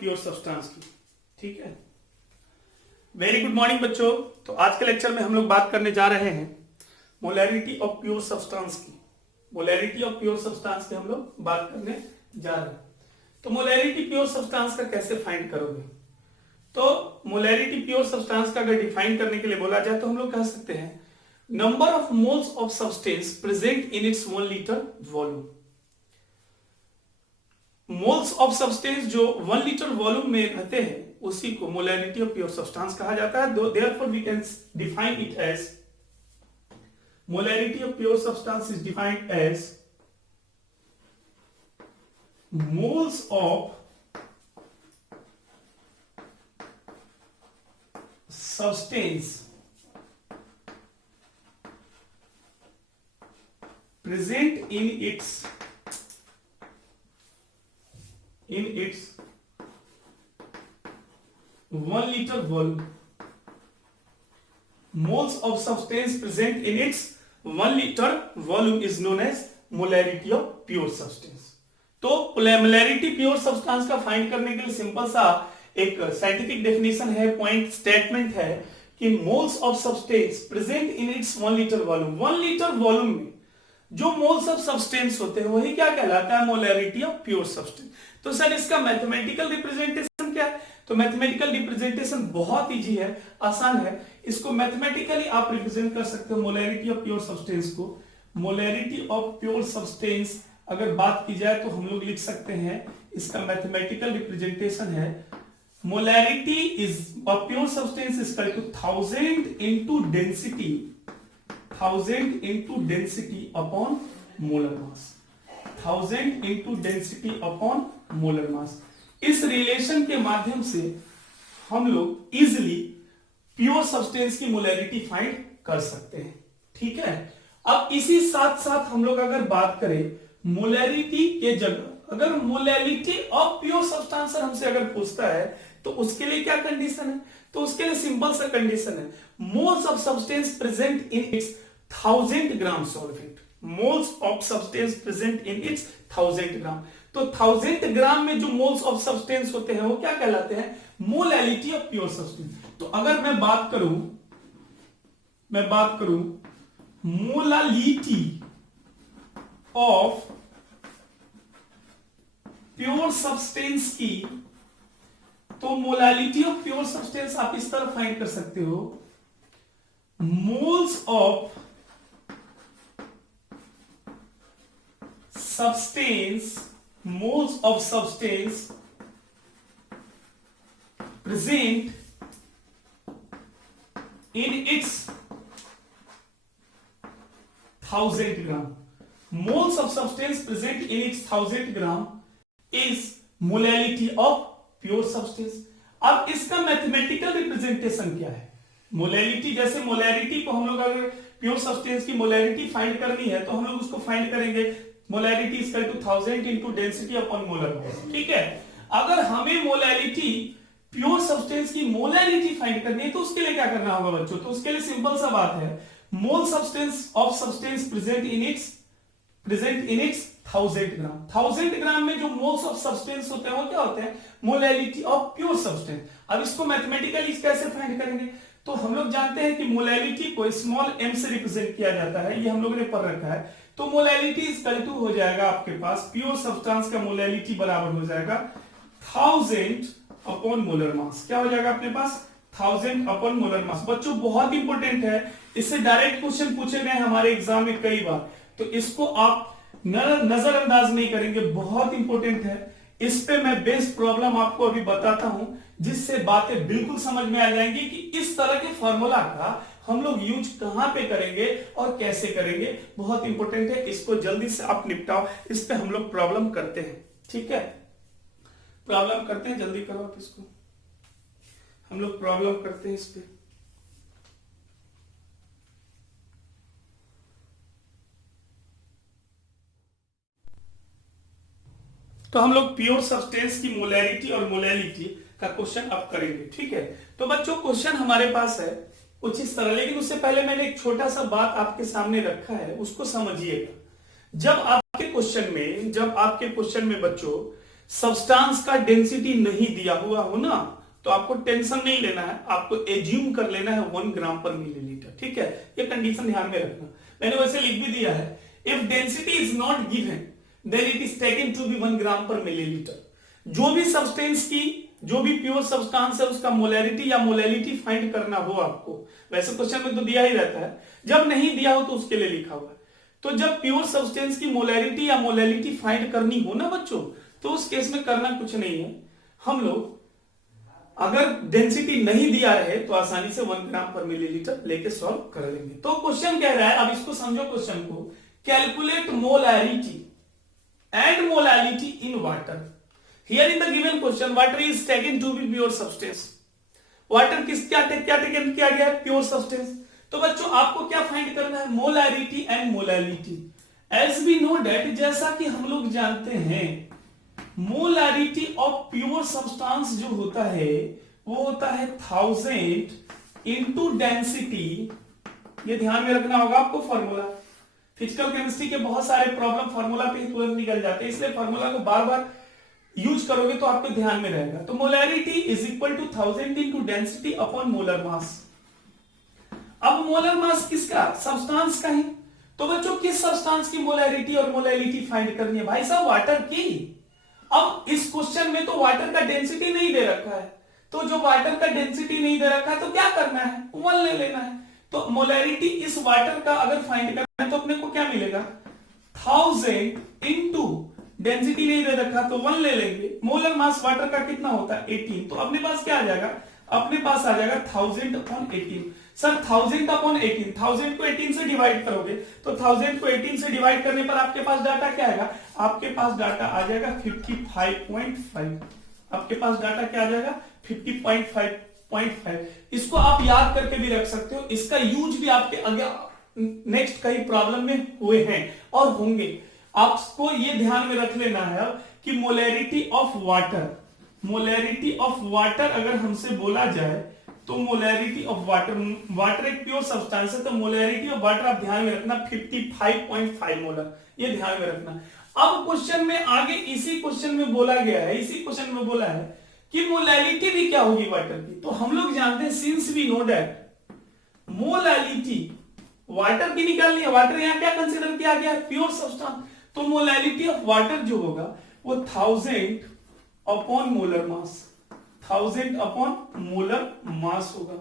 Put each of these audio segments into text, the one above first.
Pure substance की। ठीक है, वेरी गुड मॉर्निंग बच्चों। तो आज के लेक्चर में हम लोग बात करने जा रहे हैं मोलैरिटी ऑफ प्योर सब्सटेंस की। मोलैरिटी ऑफ प्योर सब्सटेंस की हम लोग बात करने जा रहे हैं। तो मोलैरिटी प्योर सब्सटेंस का कैसे फाइंड करोगे? तो मोलैरिटी प्योर सब्सटेंस का अगर डिफाइन करने के लिए बोला जाए तो हम लोग कह सकते हैं number of moles of substance present in it's 1 litre volume. Moles of substance जो 1 लीटर वॉल्यूम में रहते हैं उसी को मोलैरिटी ऑफ प्योर सब्सटेंस कहा जाता है। Therefore we can define it as molarity of pure substance is defined as moles of substance present in its 1 liter volume. Moles of substance present in its 1 liter volume is known as molarity of pure substance. तो molarity pure substance का find करने के लिए simple सा एक scientific definition है, point statement है कि moles of substance present in it's 1 litre volume. 1 litre volume में जो मोल्स ऑफ सब्सटेंस होते हैं वही क्या कहलाता है? Molarity of pure substance. तो सर इसका मैथमेटिकल रिप्रेजेंटेशन क्या है? तो मैथमेटिकल रिप्रेजेंटेशन बहुत इजी है, आसान है। इसको मैथमेटिकली आप रिप्रेजेंट कर सकते हो मोलैरिटी ऑफ प्योर सब्सटेंस को। मोलैरिटी ऑफ प्योर सब्सटेंस अगर बात की जाए तो हम लोग लिख सकते हैं इसका मैथमेटिकल रिप्रेजेंटेशन है molarity is of pure substance is equal to 1000 into density 1000 into density upon molar mass। 1000 into density upon molar mass। इस रिलेशन के माध्यम से हम लोग इजिली प्योर सब्सटेंस की मोलैरिटी फाइंड कर सकते हैं। ठीक है, अब इसी साथ साथ हम लोग अगर बात करें मोलैरिटी के जगह अगर मोलैरिटी ऑफ प्योर सब्सटेंस हमसे अगर पूछता है तो उसके लिए क्या कंडीशन है? तो उसके लिए सिंपल सा कंडीशन है moles of substance present in its 1000 gram solvent. Moles of substance present in its 1000 ग्राम। तो 1000 ग्राम में जो मोल्स ऑफ सब्सटेंस होते हैं वो क्या कहलाते हैं? Molarity of pure substance. तो अगर मैं बात करूं मोलैरिटी ऑफ प्योर सब्सटेंस की, तो मोलैरिटी ऑफ प्योर सब्सटेंस आप इस तरह फाइंड कर सकते हो moles of substance present in its 1000 gram। Moles of substance present in its 1000 gram is molarity of pure substance। अब इसका मैथमेटिकल रिप्रेजेंटेशन क्या है? मोलैरिटी, जैसे मोलैरिटी को हम लोग अगर प्योर सब्सटेंस की मोलैरिटी फाइंड करनी है तो हम लोग उसको फाइंड करेंगे molarity is equal to 1000 into density upon molar mass. ठीक है, अगर हमें मोलैरिटी प्योर सब्सटेंस की मोलैरिटी फाइंड करनी है तो उसके लिए क्या करना होगा बच्चों? तो उसके लिए सिंपल सा बात है mole substance of substance present in its 1000 gram. 1000 gram में जो मोल्स ऑफ सब्सटेंस होते हैं वो क्या होते हैं? Molarity of pure substance. अब इसको मैथमेटिकली कैसे फाइंड करेंगे? तो हम लोग जानते हैं कि मोलैरिटी को स्मॉल m से रिप्रेजेंट किया जाता है, ये हम लोगों ने पढ़ रखा है। तो मोलैरिटी इक्वल टू हो जाएगा आपके पास प्योर सब्सटेंस का मोलैरिटी बराबर हो जाएगा 1000 अपॉन मोलर मास। क्या हो जाएगा अपने पास? 1000 अपॉन मोलर मास। बच्चों बहुत इंपॉर्टेंट है, इससे डायरेक्ट क्वेश्चन पूछे गए हमारे एग्जाम में कई बार, तो इसको आप नजरअंदाज नहीं करेंगे, बहुत इंपॉर्टेंट है। इस पे मैं बेस्ड प्रॉब्लम आपको अभी बताता हूं जिससे बातें बिल्कुल समझ में आ जाएंगी कि इस तरह के फॉर्मूला का हम लोग यूज कहां पे करेंगे और कैसे करेंगे। बहुत इंपॉर्टेंट है, इसको जल्दी से आप निपटाओ। इस पे हम लोग प्रॉब्लम करते हैं। ठीक है, प्रॉब्लम करते हैं, जल्दी करो आप इसको। हम लोग प्रॉब्लम करते हैं इस पे। तो हम लोग प्योर सब्सटेंस की मोलैरिटी और मोलैलिटी का क्वेश्चन अब करेंगे। ठीक है, तो बच्चों क्वेश्चन हमारे पास है कुछ इस तरह, लेकिन उससे पहले मैंने एक छोटा सा बात आपके सामने रखा है, उसको समझिएगा। जब आपके क्वेश्चन में बच्चों सब्सटेंस का डेंसिटी नहीं दिया हुआ हो ना, तो आपको टेंशन नहीं लेना है, आपको एज्यूम कर लेना है 1 ग्राम पर मिलीलीटर। ठीक है, ये कंडीशन ध्यान में रखना। मैंने वैसे लिख भी दिया है, if density is not given then it is taken to be 1 gram per millilitre. जो भी सब्सटेंस की, जो भी प्योर सब्सटेंस है उसका मोलैरिटी या मोलैलिटी फाइंड करना हो आपको, वैसे क्वेश्चन में तो दिया ही रहता है, जब नहीं दिया हो तो उसके लिए लिखा हुआ है। तो जब प्योर सब्सटेंस की मोलैरिटी या मोलैलिटी फाइंड करनी हो ना बच्चों, तो उस केस में करना कुछ नहीं है, हम लोग अगर डेंसिटी नहीं दिया रहे तो आसानी से 1 ग्राम पर मिलीलीटर लेके सॉल्व कर लेंगे। तो क्वेश्चन कह रहा है, अब इसको समझो क्वेश्चन को, calculate molarity and molality in water. Here in the given question water is taken to be pure substance. Water क्या टेकन किया गया है? Pure substance. तो बच्चों आपको क्या फाइंड करना है? Molarity and molality. As we know that, जैसा कि हम लोग जानते हैं, मोलैरिटी ऑफ प्योर सब्सटेंस जो होता है वो होता है 1000 इंटू डेंसिटी। ये ध्यान में रखना होगा आपको फॉर्मूला। फिजिकल केमिस्ट्री के बहुत सारे प्रॉब्लम फॉर्मूला पे तुरंत निकल जाते हैं, इसलिए फॉर्मूला को बार बार यूज करोगे तो आपके ध्यान में रहेगा। तो molarity is equal to 1000 into density upon molar mass. अब मोलर मास किसका? सब्सटेंस का ही। तो बच्चों किस सब्सटेंस की मोलैरिटी और मोलैलिटी फाइंड करनी है? भाई साहब वाटर की। अब इस क्वेश्चन में तो वाटर का डेंसिटी नहीं दे रखा है, तो जो वाटर का डेंसिटी नहीं दे रखा है तो क्या करना है? 1 ले लेना है। तो मोलैरिटी इस वाटर का अगर फाइंड करना है तो अपने को क्या मिलेगा? 1000 इंटू डेंसिटी नहीं दे रखा तो 1 ले लेंगे। मोलर मास वाटर का कितना होता है? 18। तो अपने पास क्या आ जाएगा? अपने पास आ जाएगा 1000 अपॉन 18। सर 1000 अपॉन 18, 1000 को 18 से डिवाइड करोगे तो 1000 को 18 से डिवाइड करने पर आपके पास डाटा क्या आएगा? आपके पास डाटा आ जाएगा 55.5। आपके पास डाटा क्या आ जाएगा? 50.5। इसको आप याद करके भी रख सकते हो, इसका यूज भी आपके आगे नेक्स्ट कई प्रॉब्लम में हुए हैं और होंगे। आपको ये ध्यान में रख लेना है कि molarity of water, molarity of water अगर हमसे बोला जाए तो मोलैरिटी ऑफ वाटर, वाटर एक प्योर सब्सटेंस है, तो मोलैरिटी ऑफ वाटर आप ध्यान में रखना 55.5 मोलर, ये ध्यान में रखना। अब क्वेश्चन में आगे इसी क्वेश्चन में बोला गया है, इसी क्वेश्चन में बोला है कि मोलैलिटी भी क्या होगी वाटर की। तो हम लोग जानते हैं, since we know that molality water की निकालनी है, वाटर यहां क्या कंसीडर किया गया है? Pure substance. तो मोलैलिटी ऑफ वाटर जो होगा वो 1000 अपॉन मोलर मास, 1000 अपॉन मोलर मास होगा।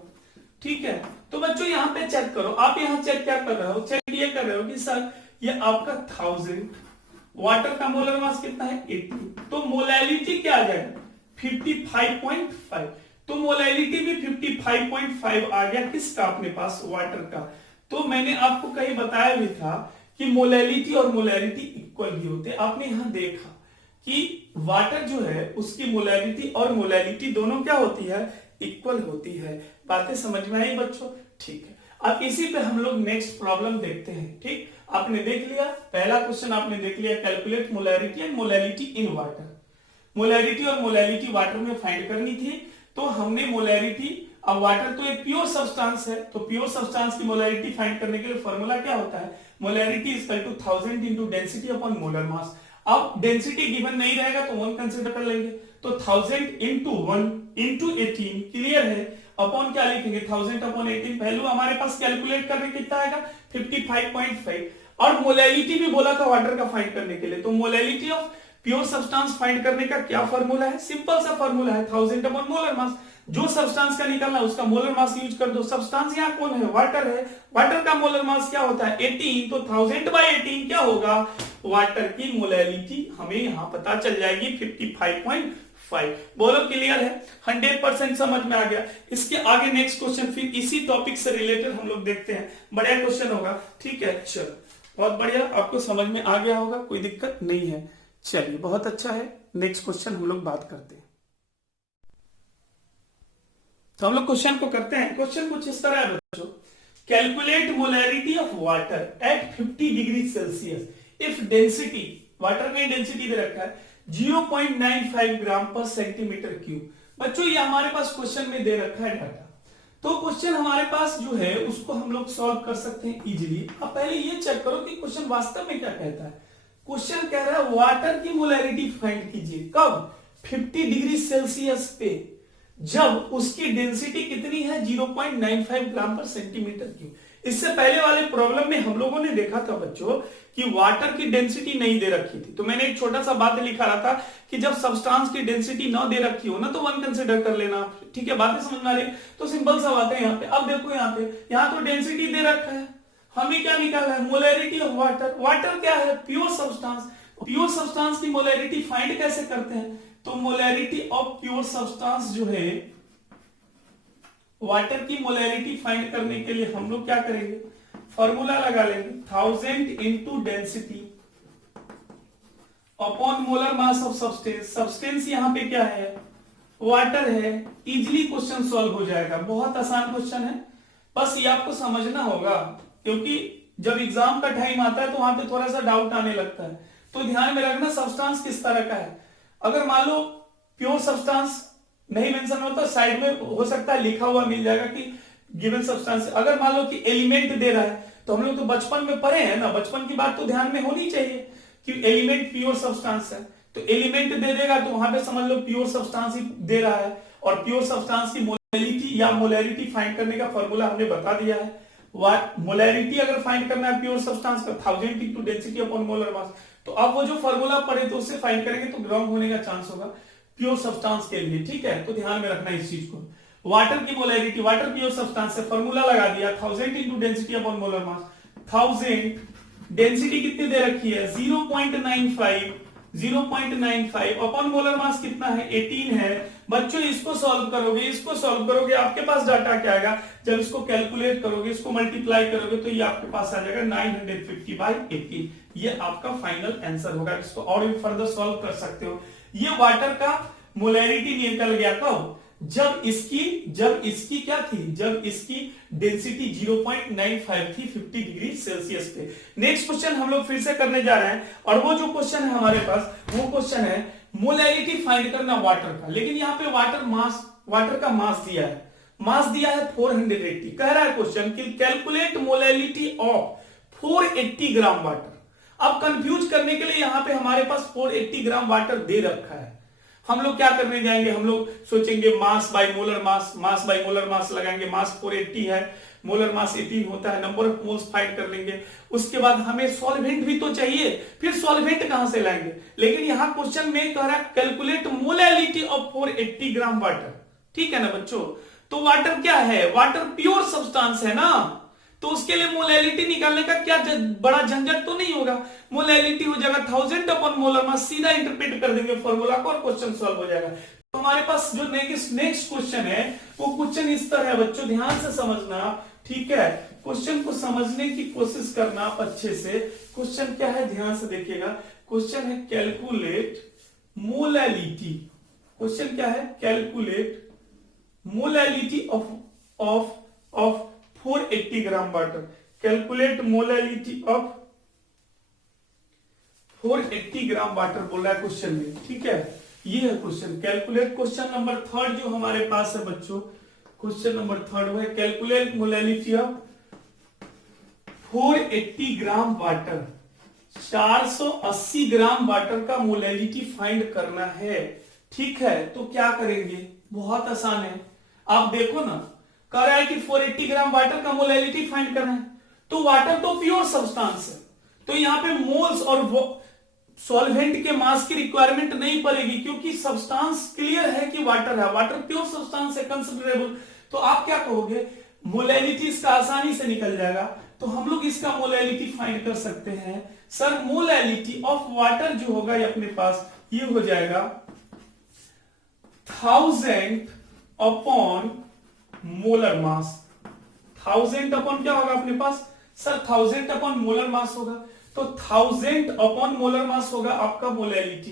ठीक है, तो बच्चों यहां पे चेक करो, आप यहां चेक क्या कर रहे हो? चेक ये कर रहे हो कि सर ये आपका 1000, वाटर का मोलर मास कितना है? 80। तो मोलैलिटी क्या आ जाएगा? 55.5। तो मोलैलिटी भी 55.5 आ गया किसका? अपने पास वाटर का। तो मैंने आपको कहीं बताया भी था कि मोलैलिटी और मोलैरिटी इक्वल भी होते हैं। आपने यहां देखा कि वाटर जो है उसकी मोलैरिटी और मोलैलिटी दोनों क्या होती है? इक्वल होती है। बातें समझ में आई बच्चों? ठीक है, अब इसी पे हम लोग नेक्स्ट प्रॉब्लम देखते हैं। ठीक, आपने देख लिया पहला क्वेश्चन, आपने देख लिया calculate molarity and molality in water. Molarity और मोलैलिटी वाटर में फाइंड करनी थी, तो हमने मोलैरिटी, अब वाटर तो एक प्योर सब्सटेंस है, तो प्योर सब्सटेंस की मोलैरिटी फाइंड करने के लिए फॉर्मूला क्या होता है? Molarity is equal to 1000 into density upon molar mass. अब डेंसिटी गिवन नहीं रहेगा तो 1 कंसीडर कर लेंगे, तो 1000 इंटू 1 इंटू 18 क्लियर है, अपॉन क्या लिखेंगे? 1000 अपॉन 18। वैल्यू हमारे पास कैलकुलेट करने कितना आएगा? 55.5। और मोलैलिटी भी बोला था वाटर का फाइंड करने के लिए, तो molality of pure substance find करने का क्या फॉर्मूला है? सिंपल सा फॉर्मूला है, 1000 अपॉन मोलर मास। जो सब्सटेंस का निकालना उसका मोलर मास यूज कर दो। सब्सटेंस यहाँ कौन है? वाटर है। वाटर का मोलर मास क्या होता है? 18। तो 1000 बाय 18 क्या होगा? वाटर की मोलैलिटी हमें यहां पता चल जाएगी 55.5। बोलो क्लियर है? 100% समझ में आ गया। इसके आगे नेक्स्ट क्वेश्चन फिर इसी टॉपिक से रिलेटेड हम लोग देखते हैं, बढ़िया क्वेश्चन होगा। ठीक है, चलो बहुत बढ़िया, आपको समझ में आ गया होगा, कोई दिक्कत नहीं है। चलिए बहुत अच्छा है, नेक्स्ट क्वेश्चन हम लोग बात करते हैं। तो हम लोग क्वेश्चन को करते हैं। क्वेश्चन कुछ इस तरह है बच्चों, calculate molarity of water at 50 degree Celsius if density, water का डेंसिटी दे रखा है 0.95 ग्राम पर सेंटीमीटर क्यूब। बच्चों ये हमारे पास क्वेश्चन में दे रखा है डाटा, तो क्वेश्चन हमारे पास जो है उसको हम लोग सॉल्व कर सकते हैं इजीली। अब पहले ये चेक करो कि क्वेश्चन वास्तव में क्या कहता है। क्वेश्चन कह रहा है वाटर की मोलैरिटी फाइंड कीजिए। कब? 50 डिग्री सेल्सियस पे, जब उसकी डेंसिटी कितनी है 0.95 ग्राम पर सेंटीमीटर क्यूब। इससे पहले वाले प्रॉब्लम में हम लोगों ने देखा था बच्चों कि वाटर की डेंसिटी नहीं दे रखी थी, तो मैंने एक छोटा सा बात लिखा रहा था कि जब सब्सटेंस की डेंसिटी ना दे रखी हो ना तो 1 कंसीडर कर लेना। ठीक है, बातें समझ में आ रही? तो सिंपल सा बात है यहाँ पे। अब देखो यहाँ तो डेंसिटी दे रखा है, हमें क्या निकालना है? Molarity of water. वाटर क्या है? Pure substance. प्योर सब्सटेंस की मोलैरिटी फाइंड कैसे करते हैं? तो मोलैरिटी ऑफ प्योर सब्सटेंस जो है, वाटर की मोलैरिटी फाइंड करने के लिए हम लोग क्या करेंगे? फॉर्मूला लगा लेंगे 1000 into density upon molar mass of substance. Substance यहां पे क्या है? वाटर है। इजीली क्वेश्चन सॉल्व हो जाएगा, बहुत आसान क्वेश्चन है। बस ये आपको समझना होगा, क्योंकि जब एग्जाम का टाइम आता है तो वहां पे थोड़ा सा डाउट आने लगता है। तो ध्यान में रखना सब्सटेंस किस तरह का है। अगर मान लो प्योर सब्सटेंस नहीं मेंशन होता, साइड में हो सकता है लिखा हुआ मिल जाएगा कि गिवन सब्सटेंस। अगर मान लो कि एलिमेंट दे रहा है, तो हम लोग तो बचपन में पढ़े हैं ना, बचपन की बात तो ध्यान में होनी चाहिए कि एलिमेंट प्योर सब्सटेंस है। तो एलिमेंट दे देगा तो वहां पे समझ लो प्योर सब्सटेंस ही दे रहा है, और प्योर सब्सटेंस की मोलैरिटी या मोलैरिटी फाइंड करने का फॉर्मूला हमने बता दिया है। मोलैरिटी अगर फाइंड करना है प्योर सब्सटेंस का 1000 इंटू डेंसिटी अपॉन मोलर मास। तो अब वो जो फॉर्मूला पढ़े तो उससे फाइंड करेंगे तो रॉन्ग होने का चांस होगा प्योर सब्सटेंस के लिए। ठीक है, तो ध्यान में रखना इस चीज को। वाटर की मोलैरिटी, वाटर प्योर सब्सटेंस से फॉर्मूला लगा दिया 1000 इंटू डेंसिटी अपॉन मोलर मास। 1000 डेंसिटी कितनी दे रखी है? 0.95 अपॉन मोलर मास कितना है? 18 है। बच्चों इसको सॉल्व करोगे आपके पास डाटा क्या आएगा? जब इसको कैलकुलेट करोगे, इसको मल्टीप्लाई करोगे तो ये आपके पास आ जाएगा 950/18। ये आपका फाइनल आंसर होगा। इसको और भी फर्दर सॉल्व कर सकते हो। ये वाटर का मोलैरिटी निकल गया कब? जब इसकी क्या थी? जब इसकी डेंसिटी 0.95 थी 50 डिग्री सेल्सियस पे। नेक्स्ट क्वेश्चन हम लोग फिर से करने जा रहे हैं, और वो जो क्वेश्चन है हमारे पास, वो क्वेश्चन है मोलैरिटी फाइंड करना वाटर का। लेकिन यहाँ पे वाटर का मास दिया है 480। कह रहा है क्वेश्चन कि calculate molarity of 480 gram water. अब कंफ्यूज करने के लिए यहाँ पे हमारे पास 480 ग्राम वाटर दे रखा है। हम लोग क्या करने जाएंगे? हम लोग सोचेंगे मास बाय मोलर मास लगाएंगे। मास 480 है, मोलर मास 18 होता है, नंबर ऑफ मोल्स फाइंड कर लेंगे। उसके बाद हमें सॉल्वेंट भी तो चाहिए, फिर सॉल्वेंट कहां से लाएंगे? लेकिन यहां क्वेश्चन में कह रहा है calculate molarity of 480 gram water. ठीक है ना बच्चों? तो वाटर क्या है? वाटर प्योर सब्सटेंस है ना, तो उसके लिए मोलैरिटी निकालने का क्या बड़ा झंझट तो नहीं होगा। मोलैरिटी हो जाएगा 1000 अपॉन मोलर मास, सीधा इंटरप्रेट कर देंगे फॉर्मूला को और क्वेश्चन सॉल्व हो जाएगा। तो हमारे पास जो नेक्स्ट क्वेश्चन है वो क्वेश्चन इस तरह है बच्चों, ध्यान से समझना। ठीक है, क्वेश्चन को समझने की कोशिश करना अच्छे से। क्वेश्चन क्या है ध्यान से देखिएगा। क्वेश्चन है कैलकुलेट मोलैरिटी। क्वेश्चन क्या है? Calculate molarity of 480 gram water. Calculate molarity of 480 gram water बोल रहा है क्वेश्चन में। ठीक है, ये है क्वेश्चन। कैलकुलेट क्वेश्चन नंबर 3 जो हमारे पास है बच्चों, क्वेश्चन नंबर 3 वो है calculate molarity of 480 gram water. 480 gram water का मोलैरिटी फाइंड करना है। ठीक है, तो क्या करेंगे? बहुत आसान है। आप देखो ना, कह रहा है कि 480 ग्राम वाटर का मोलैरिटी फाइंड करना है, तो वाटर तो प्योर सब्सटेंस है, तो यहां पे मोल्स और सॉल्वेंट के मास की रिक्वायरमेंट नहीं पड़ेगी, क्योंकि सब्सटेंस क्लियर है कि वाटर है, वाटर प्योर सब्सटेंस है कंसिडरेबल। तो आप क्या कहोगे? मोलैरिटी इसका आसानी से निकल जाएगा। तो हम लोग इसका मोलैरिटी फाइंड कर सकते हैं। सर मोलैरिटी ऑफ वाटर जो होगा ये अपने पास ये हो जाएगा 1000 अपॉन मोलर मास। 1000 अपॉन क्या होगा अपने पास? सर 1000 अपॉन मोलर मास होगा, तो 1000 अपॉन मोलर मास होगा आपका मोलैरिटी।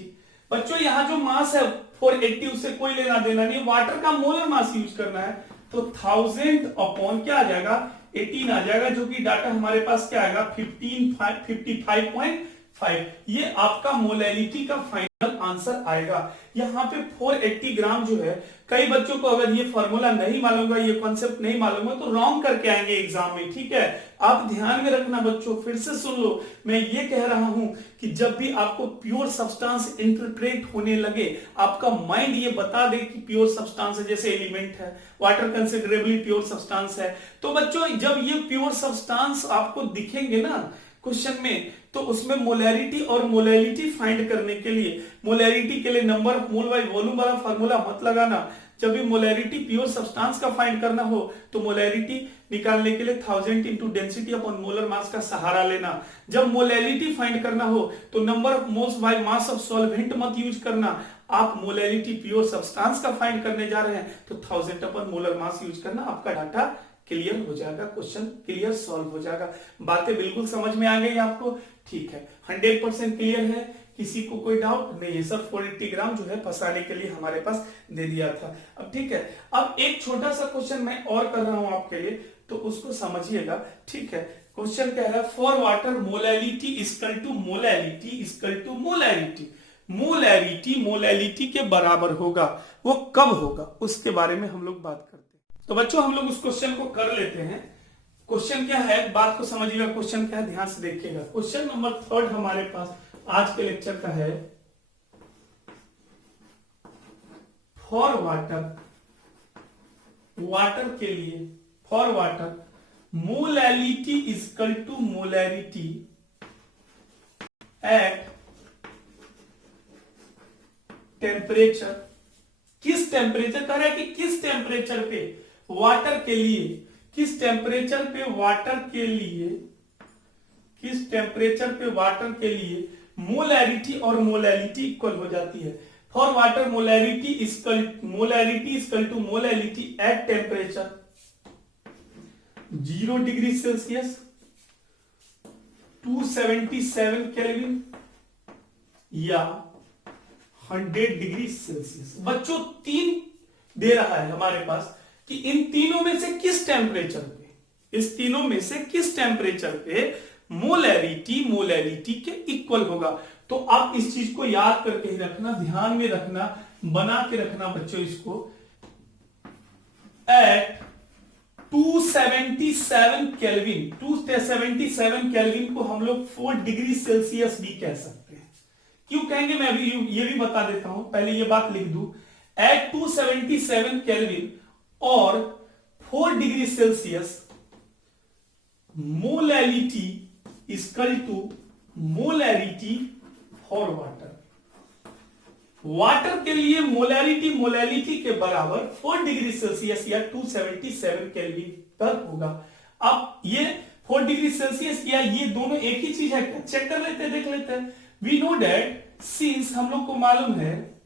बच्चों यहां जो मास है 480 उससे कोई लेना देना नहीं, वाटर का मोलर मास यूज करना है। तो 1000 अपॉन क्या आ जाएगा? 18 आ जाएगा, जो कि डाटा हमारे पास क्या आएगा? 55.5। ये आपका मोलैरिटी का फाइनल आंसर आएगा। यहाँ पे 480 ग्राम जो है, कई बच्चों को अगर ये फॉर्मूला नहीं मालूम है, ये कॉन्सेप्ट नहीं मालूम है, तो रॉन्ग करके आएंगे एग्जाम में, ठीक है। आप ध्यान में रखना बच्चों, फिर से सुन लो, मैं ये कह रहा हूं कि जब भी आपको प्योर सब्सटेंस इंटरप्रेट होने लगे, आपका माइंड ये बता दे कि प्योर सब्सटेंस है, जैसे एलिमेंट है, वाटर कंसिडरेबली प्योर सब्सटेंस है, तो बच्चों जब ये प्योर सब्सटेंस आपको दिखेंगे ना क्वेश्चन में, तो उसमें मोलैरिटी और मोलैलिटी फाइंड करने के लिए, मोलैरिटी के लिए number of mole by volume वाला फार्मूला मत लगाना। जब भी मोलैरिटी प्योर सब्सटेंस का फाइंड करना हो तो मोलैरिटी निकालने के लिए 1000 इंटू डेंसिटी अपॉन मोलर मास का सहारा लेना। जब मोलैलिटी फाइंड करना हो तो number of moles by mass of solvent मत यूज करना। आप मोलैलिटी प्योर सब्सटेंस का फाइंड करने जा रहे हैं तो 1000 अपॉन मोलर मास यूज करना, आपका डाटा क्लियर हो जाएगा, क्वेश्चन क्लियर सॉल्व हो जाएगा। बातें बिल्कुल समझ में आ गई आपको, ठीक है, 100% क्लियर है, किसी को कोई डाउट नहीं है सर। 480 ग्राम जो है फंसाने के लिए हमारे पास दे दिया था। अब ठीक है, अब एक छोटा सा क्वेश्चन मैं और कर रहा हूं आपके लिए, तो उसको समझिएगा, ठीक है। क्वेश्चन कह रहा है for water molality equal to molality equal to molarity. Molarity molality के बराबर होगा, वो कब होगा उसके बारे में हम लोग बात करते हैं। तो बच्चों हम लोग उस क्वेश्चन को कर लेते हैं। क्वेश्चन क्या है, बात को समझिएगा, क्वेश्चन क्या है ध्यान से देखिएगा। क्वेश्चन नंबर 3 हमारे पास आज के लेक्चर का है, फॉर वाटर, वाटर के लिए, for water molality equal to molarity at temperature. किस टेम्परेचर कह रहा है कि किस टेम्परेचर पे वाटर के लिए, किस टेम्परेचर पे वाटर के लिए, किस टेम्परेचर पे वाटर के लिए मोलैरिटी और मोलैलिटी इक्वल हो जाती है। For water molarity equal to molality at temperature 0 degree Celsius, 277 kelvin या 100 डिग्री सेल्सियस। बच्चों 3 दे रहा है हमारे पास कि इन तीनों में से किस टेम्परेचर पे, इस तीनों में से किस टेम्परेचर पे मोलैरिटी मोलैलिटी के इक्वल होगा। तो आप इस चीज को याद करके ही रखना, ध्यान में रखना, बना के रखना बच्चों इसको। एट 277 केल्विन, 277 केल्विन को हम लोग 4 डिग्री सेल्सियस भी कह सकते हैं। क्यों कहेंगे मैं अभी ये भी बता देता हूं, पहले ये बात लिख दूं। एट 277 केल्विन और 4 degree Celsius molality equal to molarity for water. Water के लिए मोलैरिटी मोलैलिटी के बराबर 4 डिग्री सेल्सियस या 277 केल्विन तक होगा। अब ये 4 डिग्री सेल्सियस या ये दोनों एक ही चीज है, चेक कर लेते हैं, देख लेते हैं। वी नो दैट सिंस हम लोग को मालूम है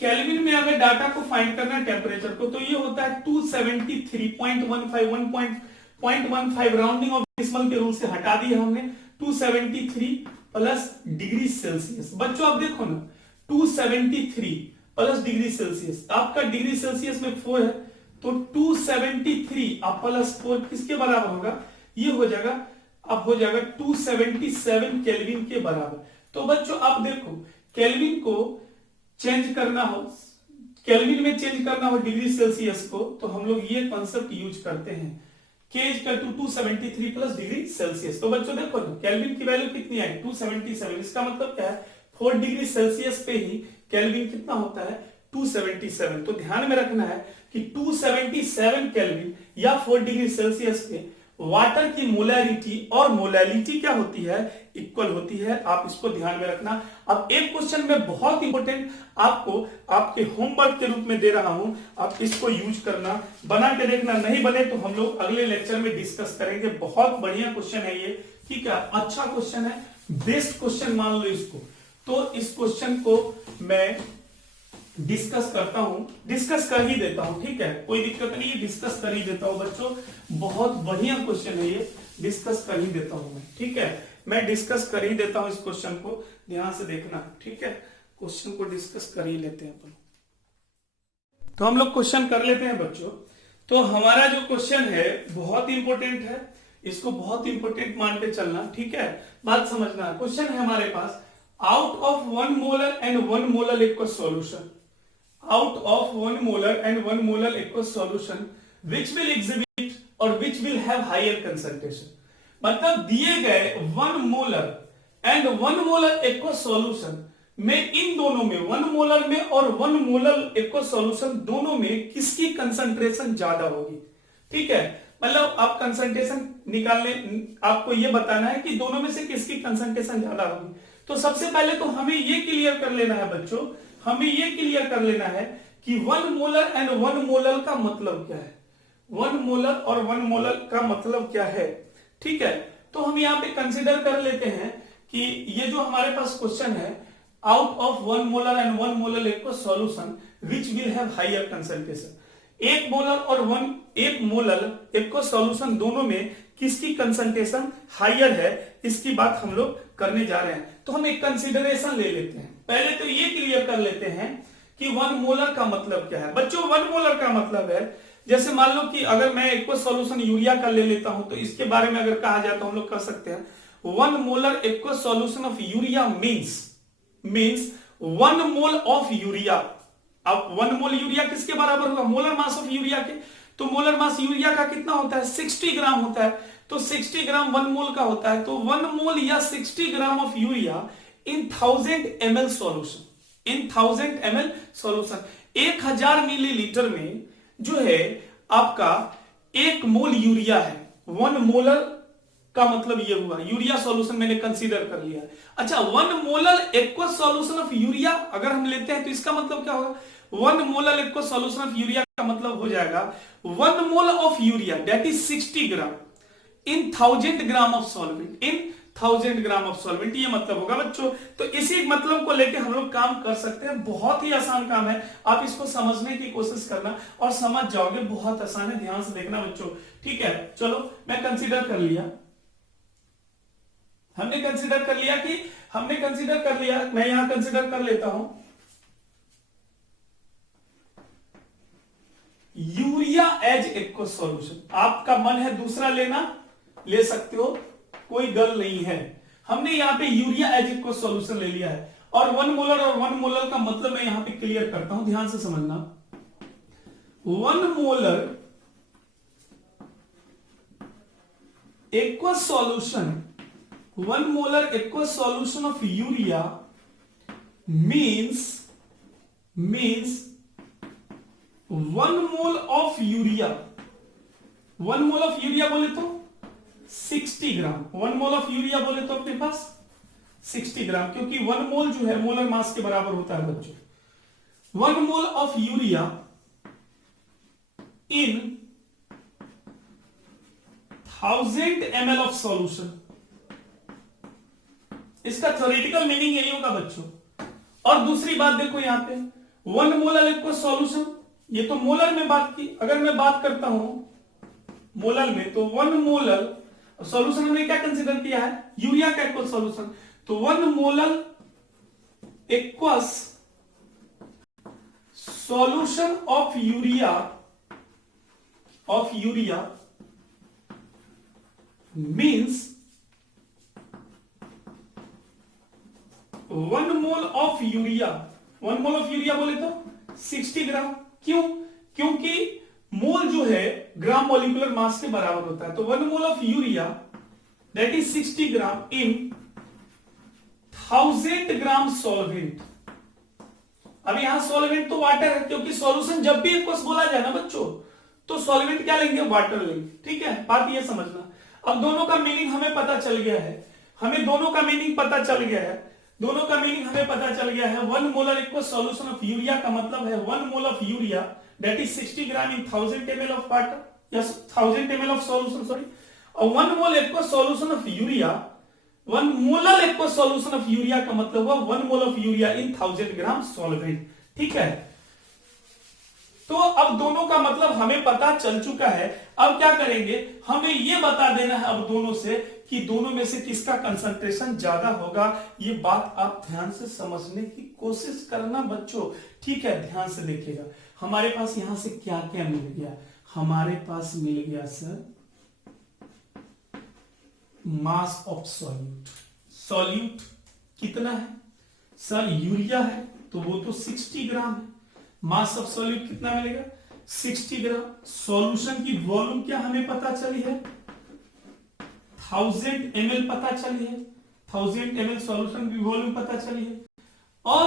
केल्विन में अगर डाटा को फाइंड करना है टेम्परेचर को, तो ये होता है 273.15 राउंडिंग ऑफ डेसिमल के रूल से हटा दिया हमने, 273 प्लस डिग्री सेल्सियस। बच्चों आप देखो ना, 273 प्लस डिग्री सेल्सियस, आपका डिग्री सेल्सियस में 4 है, तो 273 आप प्लस 4 किसके बराबर होगा, ये हो जाएगा, अब हो जाएगा 277 केल्विन के बराबर। तो बच्चों आप देखो, केल्विन को चेंज करना हो, केल्विन में चेंज करना हो डिग्री सेल्सियस को, तो हम लोग ये कॉन्सेप्ट यूज करते हैं, K equal to 273 plus degree Celsius. तो बच्चों देखो ना, केल्विन की वैल्यू कितनी आई, 277। इसका मतलब क्या है, 4 डिग्री सेल्सियस पे ही केल्विन कितना होता है, 277। तो ध्यान में रखना है कि 277 केल्विन या 4 डिग्री सेल्सियस पे वाटर की मोलैरिटी और मोलैलिटी क्या होती है, इक्वल होती है। आप इसको ध्यान में रखना। अब एक क्वेश्चन में बहुत इंपॉर्टेंट आपको आपके होमवर्क के रूप में दे रहा हूं, आप इसको यूज करना, बना के देखना, नहीं बने तो हम लोग अगले लेक्चर में डिस्कस करेंगे। बहुत बढ़िया क्वेश्चन है ये, ठीक है, अच्छा क्वेश्चन है, बेस्ट क्वेश्चन मान लो इसको। तो इस क्वेश्चन को मैं डिस्कस करता हूं, डिस्कस कर ही देता हूं, ठीक है, कोई दिक्कत नहीं है, डिस्कस कर ही देता हूं बच्चों। बहुत बढ़िया क्वेश्चन है ये, डिस्कस कर ही देता हूं मैं, ठीक है, मैं डिस्कस कर ही देता हूं इस क्वेश्चन को, ध्यान से देखना, ठीक है। क्वेश्चन को डिस्कस कर ही लेते हैं अपन। तो हम लोग क्वेश्चन कर लेते हैं बच्चों। तो हमारा जो क्वेश्चन है बहुत इंपॉर्टेंट है, इसको बहुत इंपॉर्टेंट मान के चलना, ठीक है, बात समझना। क्वेश्चन है हमारे पास, out of 1 molar and 1 molar aqueous solution, out of 1 molar and 1 molar aqueous solution which will exhibit or which will have higher concentration. मतलब दिए गए 1 molar and 1 molar aqueous solution में, इन दोनों में 1 मोलर में और 1 मोलर एक्वस सॉल्यूशन दोनों में किसकी कंसंट्रेशन ज्यादा होगी. ठीक है, मतलब आप कंसंट्रेशन निकालने, आपको यह बताना है कि दोनों में से किसकी कंसंट्रेशन ज्यादा होगी. तो सबसे पहले तो हमें यह क्लियर कर लेना है बच्चों, हमें यह क्लियर कर लेना है कि 1 मोलर एंड 1 मोलर का मतलब क्या है. 1 मोलर और 1 मोलर का मतलब क्या है. ठीक है, तो हम यहां पे कंसीडर कर लेते हैं कि ये जो हमारे पास क्वेश्चन है, out of 1 molar and 1 molar aqueous solution which will have higher concentration. 1 molar और 1 मोलर एक्वस सॉल्यूशन दोनों में किसकी कंसंट्रेशन हायर है, इसकी बात हम लोग करने जा रहे हैं. तो हम एक कंसीडरेशन ले लेते हैं. पहले तो ये क्लियर कर लेते हैं कि 1 मोलर का मतलब क्या है. बच्चों 1 मोलर का मतलब है, जैसे मान लो कि अगर मैं एक्वस सॉल्यूशन यूरिया का ले लेता हूं, तो इसके बारे में अगर कहा जाए तो हम लोग कर सकते हैं 1 molar aqueous solution of urea means 1 mole of urea. अब 1 मोल यूरिया किसके बराबर होगा, मोलर मास ऑफ यूरिया के. तो मोलर मास यूरिया का कितना होता है, 60 ग्राम होता है. तो 60 ग्राम 1 मोल का होता है. तो 1 मोल या 60 gram of urea in 1000 ml solution, in 1000 ml solution, 1000 millilitre में जो है आपका 1 मोल यूरिया है. 1 मोलर का मतलब ये हुआ यूरिया सॉल्यूशन मैंने कंसीडर कर लिया. अच्छा, 1 molar aqueous solution of urea अगर हम लेते हैं तो इसका मतलब क्या होगा, 1 molar aqueous solution of urea का मतलब हो जाएगा 1 mole of urea that is 60 gram in 1000 gram of solvent, in 1000 gram of solvent, ये मतलब होगा बच्चों. तो इसी मतलब को लेके हम लोग काम कर सकते हैं. बहुत ही आसान काम है, आप इसको समझने की कोशिश करना और समझ जाओगे. बहुत आसान है, ध्यान से देखना बच्चों. ठीक है, चलो मैं कंसीडर कर लिया, हमने कंसीडर कर लिया, मैं यहां कंसीडर कर लेता हूं यूरिया एज एक्वस सॉल्यूशन. आपका मन है दूसरा लेना, ले सकते हो, कोई गल नहीं है. हमने यहां पे यूरिया एज एक्वस सॉल्यूशन ले लिया है. और 1 मोलर और 1 मोलर का मतलब मैं यहां पे क्लियर करता हूं, ध्यान से समझना. 1 molar aqueous solution, 1 molar aqueous solution of urea means 1 mole of urea, 1 mole of urea बोले तो 60 ग्राम, 1 मोल ऑफ यूरिया बोले तो अपने पास 60 ग्राम, क्योंकि 1 मोल जो है मोलर मास के बराबर होता है बच्चों. 1 mole of urea in 1000 ml of solution. इसका थ्योरेटिकल मीनिंग यही होगा बच्चों. और दूसरी बात देखो यहां पे 1 मोलर एक्वस सॉल्यूशन, ये तो मोलर में बात की. अगर मैं बात करता हूं मोलर में, तो 1 मोलर सॉल्यूशन हमने क्या कंसीडर किया है, यूरिया का एक्वस सॉल्यूशन. तो 1 molar aqueous solution of urea means 1 mole of urea, 1 mole of urea बोले तो 60 ग्राम. क्यों, क्योंकि मोल जो है ग्राम मॉलिक्यूलर मास के बराबर होता है. तो 1 mole of urea that is 60 gram in 1000 gram solvent. अब यहां सॉल्वेंट तो वाटर है, क्योंकि सॉल्यूशन जब भी एक्वस बोला जाए ना बच्चों, तो सॉल्वेंट क्या लेंगे, वाटर लेंगे. ठीक है, बात ये समझना. अब दोनों का मीनिंग हमें पता चल गया है, दोनों का मीनिंग पता चल गया है. 1 molar aqueous solution of urea का मतलब है 1 mole of urea that is 60 gram in 1000 ml of water, yes 1000 ml of solution, sorry. और 1 mole aqueous solution of urea, 1 molar aqueous solution of urea का मतलब हुआ 1 mole of urea in 1000 gram solvent. ठीक है, तो अब दोनों का मतलब हमें पता चल चुका है. अब क्या करेंगे, हमें यह बता देना है अब दोनों से कि दोनों में से किसका कंसंट्रेशन ज्यादा होगा. ये बात आप ध्यान से समझने की कोशिश करना बच्चों. ठीक है, ध्यान से देखिएगा. हमारे पास यहां से क्या क्या मिल गया, हमारे पास मिल गया sir mass of solute. Solute कितना है, सर यूरिया है तो वो तो 60 ग्राम है, मास ऑफ सॉल्यूट कितना मिलेगा 60 ग्राम। सॉल्यूशन की वॉल्यूम क्या हमें पता चली है 1000 ml पता चली है, 1000 ml सॉल्यूशन की वॉल्यूम पता चली है। और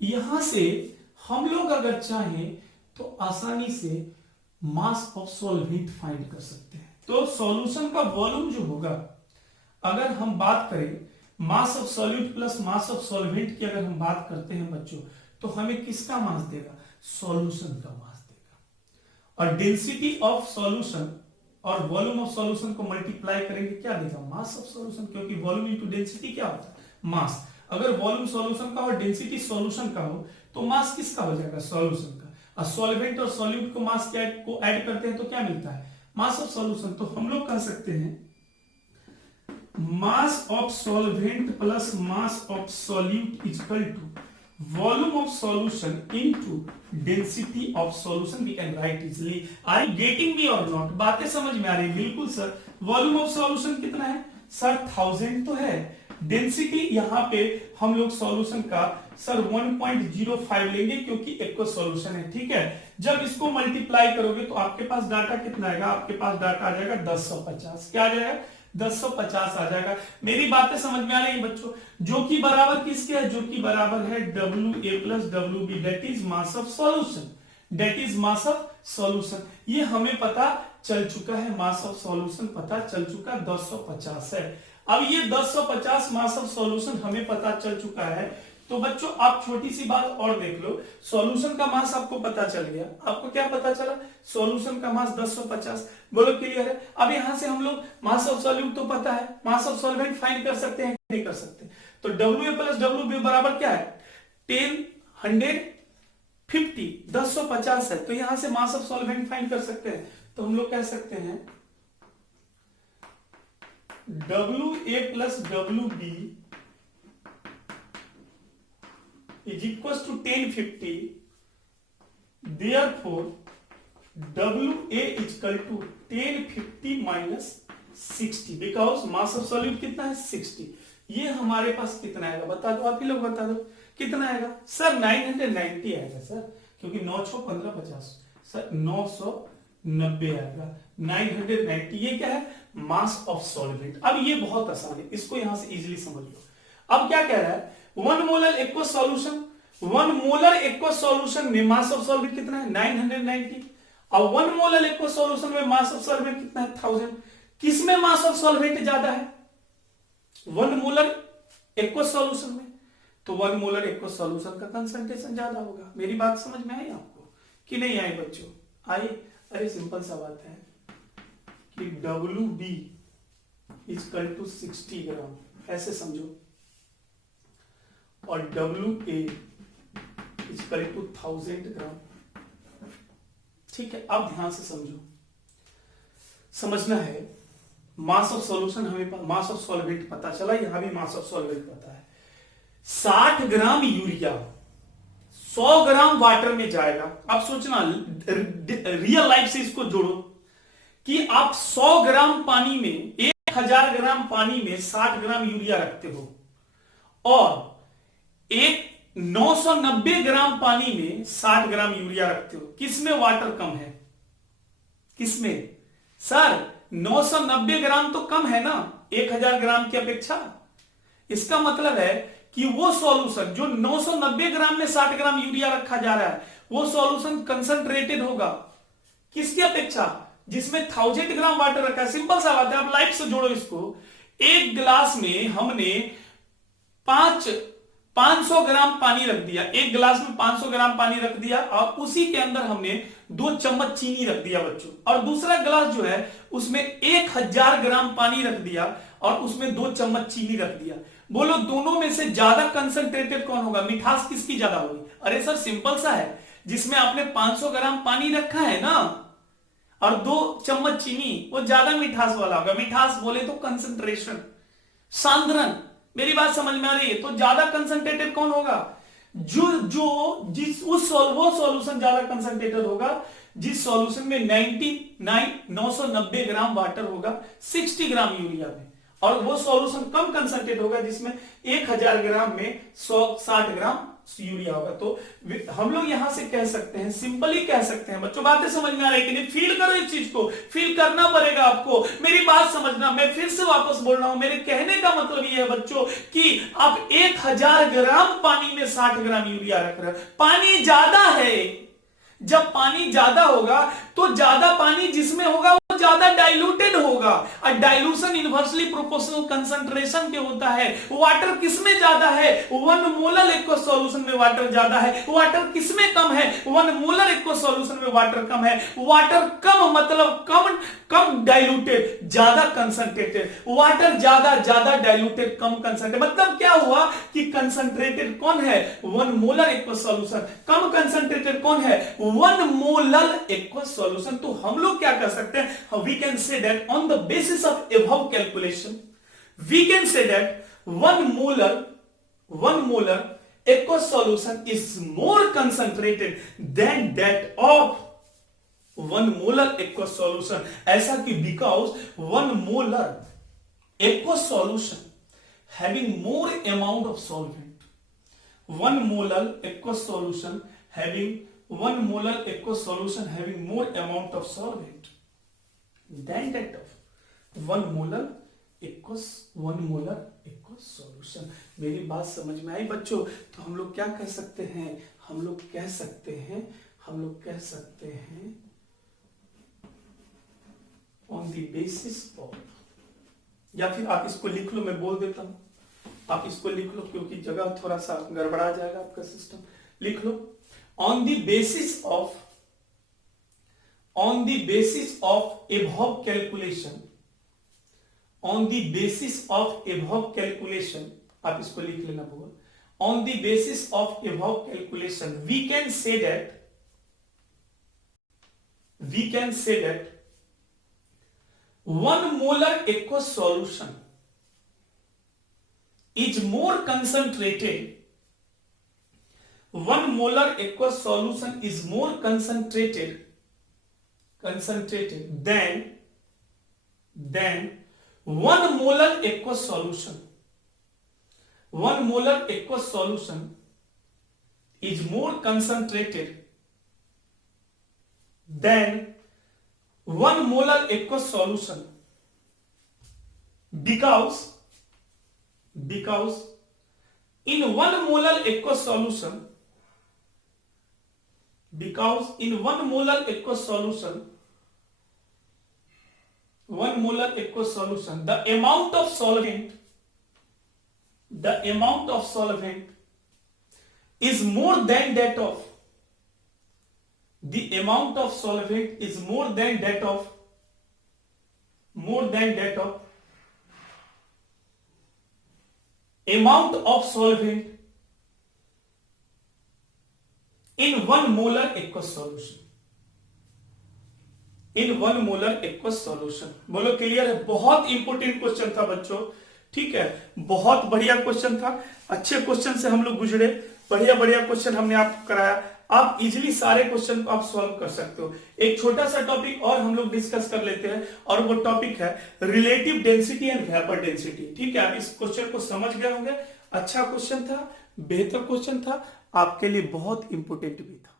यहां से हम लोग अगर चाहें तो आसानी से मास ऑफ सॉल्वेंट फाइंड कर सकते हैं। तो सॉल्यूशन का वॉल्यूम जो होगा, अगर हम बात करें मास of solute plus mass of solvent की अगर हम बात करते हैं बच्चों, तो हमें किसका मास देगा सॉल्यूशन का मास देगा। और डेंसिटी ऑफ सॉल्यूशन और वॉल्यूम ऑफ सॉल्यूशन को मल्टीप्लाई करेंगे क्या देगा मास ऑफ सॉल्यूशन, क्योंकि वॉल्यूम इंटू डेंसिटी क्या होता है मास। अगर वॉल्यूम सॉल्यूशन का और डेंसिटी सॉल्यूशन का हो तो मास किसका हो जाएगा सॉल्यूशन का। और सॉल्वेंट और सॉल्यूट को मास को ऐड करते हैं तो क्या मिलता है मास ऑफ सॉल्यूशन। तो हम लोग कह सकते हैं mass of solvent plus mass of solute equal to volume of solution into density of solution. We can write easily. Are you getting me और नॉट, बातें समझ में आ रही है बिल्कुल सर। वॉल्यूम ऑफ सॉल्यूशन कितना है सर 1000 तो है, डेंसिटी यहां पे हम लोग सॉल्यूशन का सर 1.05 लेंगे क्योंकि एक को सॉल्यूशन है, ठीक है। जब इसको मल्टीप्लाई करोगे तो आपके पास डाटा कितना आएगा, आपके पास डाटा आ जाएगा 1050। क्या आ जाएगा 1050 आ जाएगा। मेरी बातें समझ में आ रही है बच्चों, जो कि बराबर किसके है, जो कि बराबर है WA plus WB, that is mass of solution, that is mass of solution. ये हमें पता चल चुका है, मास ऑफ सॉल्यूशन पता चल चुका 1050 है। अब ये 1050 मास ऑफ सॉल्यूशन हमें पता चल चुका है, तो बच्चों आप छोटी सी बात और देख लो, सॉल्यूशन का मास आपको पता चल गया। आपको क्या पता चला सॉल्यूशन का मास 1050, बोलो क्लियर है। अब यहां से हम लोग मास ऑफ सॉल्यूट तो पता है, मास ऑफ सॉल्वेंट फाइंड कर सकते हैं नहीं कर सकते। तो WA प्लस WB बराबर क्या है 10 150 1050 है, तो यहां से मास ऑफ सॉल्वेंट फाइंड कर सकते हैं। तो हम लोग कह सकते हैं WA plus WB is equals to 1050, therefore WA is equal to 1050 minus 60 because mass of solute कितना है 60। ये हमारे पास कितना आएगा बता दो, आप ही लोग बता दो कितना आएगा सर 990 आएगा सर, क्योंकि 9 6 15 50 सर 990 आएगा 990। ये क्या है मास ऑफ सॉल्वेंट। अब ये बहुत आसान है, इसको यहां से इजीली समझ लो। अब क्या कह रहा है 1 molar aqueous solution, 1 molar aqueous solution में मास ऑफ सॉल्वेंट कितना है 990, और 1 मोलर एक्वस सॉल्यूशन में मास ऑफ सॉल्वेंट कितना है 1000। किसमें मास ऑफ सॉल्वेंट ज्यादा है 1 मोलर एक्वस सॉल्यूशन में, तो 1 मोलर एक्वस सॉल्यूशन का कंसंट्रेशन ज्यादा होगा। मेरी बात समझ में आई आपको कि नहीं आई बच्चों, आई। अरे सिंपल सा बात है कि WB इक्वल टू 60 ग्राम, ऐसे समझो, और WA इक्वल टू 1000 ग्राम, ठीक है। अब ध्यान से समझो, समझना है मास ऑफ सॉल्यूशन हमें मास ऑफ सॉल्वेंट पता चला, यहां भी मास ऑफ सॉल्वेंट पता है। 60 ग्राम यूरिया 100 ग्राम वाटर में जाएगा। अब सोचना रियल लाइफ से इसको जोड़ो कि आप 100 ग्राम पानी में 1000 ग्राम पानी में 60 ग्राम यूरिया रखते हो, और एक 990 ग्राम पानी में 60 ग्राम यूरिया रखते हो। किसमें वाटर कम है, किसमें सर 990 ग्राम तो कम है ना 1000 ग्राम की अपेक्षा। इसका मतलब है कि वो सॉल्यूशन जो 990 ग्राम में 60 ग्राम यूरिया रखा जा रहा है, वो सॉल्यूशन कंसंट्रेटेड होगा किसकी अपेक्षा, जिसमें 1000 ग्राम वाटर रखा है। सिंपल सा बात है, आप लाइफ से जोड़ो इसको। एक गिलास में हमने 500 ग्राम पानी रख दिया, एक गिलास में 500 ग्राम पानी रख दिया, और उसी के अंदर हमने 2 चम्मच चीनी रख दिया बच्चों, और दूसरा गिलास जो है उसमें 1000 ग्राम पानी रख दिया और उसमें 2 चम्मच चीनी रख दिया। बोलो दोनों में से ज्यादा कंसंट्रेटेड कौन होगा, मिठास किसकी ज्यादा होगी। अरे सर सिंपल सा है, जिसमें आपने 500 ग्राम पानी रखा है ना और 2 चम्मच चीनी, वो ज्यादा मिठास वाला होगा। मिठास बोले तो कंसंट्रेशन, सांद्रण। मेरी बात समझ में आ रही है, तो ज्यादा कंसंट्रेटेड कौन होगा, वो सॉल्यूशन ज्यादा कंसंट्रेटेड होगा जिस सॉल्यूशन में 990 ग्राम वाटर होगा 60 ग्राम यूरिया में, और वो सॉल्यूशन कम कंसंट्रेट होगा जिसमें 1000 ग्राम में 160 ग्राम यूरिया होगा। तो हम लोग यहां से कह सकते हैं, सिंपली कह सकते हैं बच्चों, बातें समझ में आ रही है कि नहीं? फील करो इस चीज को, फील करना पड़ेगा आपको, मेरी बात समझना। मैं फिर से वापस बोल रहा हूं, मेरे कहने का मतलब ये है बच्चों कि आप 1000 ग्राम पानी में 60 ग्राम यूरिया रख रहे हो, पानी ज्यादा है। जब पानी ज्यादा होगा तो ज्यादा पानी जिसमें होगा वो ज्यादा डाइल्यूटेड होगा, और डाइल्यूशन इनवर्सली प्रोपोर्शनल कंसंट्रेशन के होता है। वाटर किसमें ज्यादा है? 1 मोलर एक्वस सॉल्यूशन में वाटर ज्यादा है। वाटर किसमें कम है? 1 मोलर एक्वस सॉल्यूशन में वाटर कम है। वाटर कम मतलब कम डाइल्यूटेड, ज्यादा कंसंट्रेटेड। वाटर ज्यादा डाइल्यूटेड, कम कंसंट्रेटेड। मतलब क्या हुआ कि कंसंट्रेटेड कौन है? 1 मोलर एक्वस सॉल्यूशन। कम कंसंट्रेटेड कौन है? 1 मोलर एक्वस सॉल्यूशन। तो हम लोग क्या कर सकते हैं? We can say that on the basis of above calculation, we can say that 1 molar aqueous solution is more concentrated than that of 1 molar aqueous solution. ऐसा कि because 1 molar aqueous solution having more amount of solvent, 1 molar aqueous solution having 1 molar aqueous solution having more amount of solvent than that of 1 molar aqueous solution. मेरी बात समझ में आई बच्चों? तो हम लोग क्या कह सकते हैं? हम लोग कह सकते हैं on the basis of, या फिर आप इसको लिख लो, मैं बोल देता हूं, आप इसको लिख लो क्योंकि जगह थोड़ा सा गड़बड़ा जाएगा आपका सिस्टम। लिख लो on the basis of above calculation, आप इसको लिख लेना होगा। On the basis of above calculation, we can say that 1 molar aqueous solution is more concentrated. 1 molar aqueous solution is more concentrated than 1 molar aqueous solution. 1 molar aqueous solution is more concentrated than 1 molar aqueous solution because in 1 molar aqueous solution, the amount of solvent is more than that of amount of solvent in 1 molar aqueous solution. बोलो clear है? बहुत important question था बच्चों, ठीक है, बहुत बढ़िया question था। अच्छे क्वेश्चन से हम लोग गुजरे, बढ़िया क्वेश्चन हमने आपको कराया। आप इजीली सारे क्वेश्चन को आप सॉल्व कर सकते हो। एक छोटा सा टॉपिक और हम लोग डिस्कस कर लेते हैं, और वो टॉपिक है relative density and vapour density. ठीक है, आप इस क्वेश्चन को समझ गए होंगे। अच्छा क्वेश्चन था, बेहतर क्वेश्चन था, आपके लिए बहुत इंपोर्टेंट भी था।